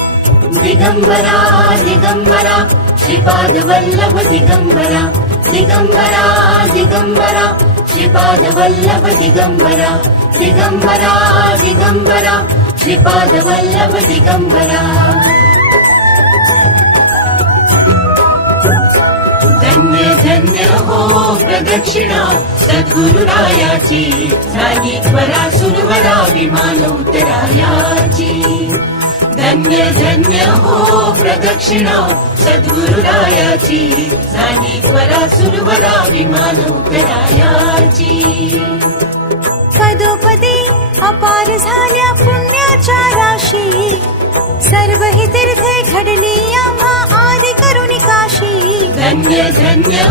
दिगंबरा दिगंबरा श्रीपाद वल्लभ दिगंबरा दिगंबरा दिगंबरा श्रीपाद वल्लभ दिगंबरा दिगंबरा दिगंबरा श्रीपाद वल्लभ दिगंबरा धन्य धन्य हो प्रदक्षिणा सद्गुरुरायाची झाली त्वरा सुरवरा विमान उतरायाची धन्य धन्य हो प्रदक्षिणा सद्गुरुरायाची झाली त्वरा सुरवरा विमान उतरायाची पदोपदी अपार झाल्या पुण्याच्या राशी सर्व ही तीर्थे घडली आम्हा आदि करुणी काशी धन्य धन्य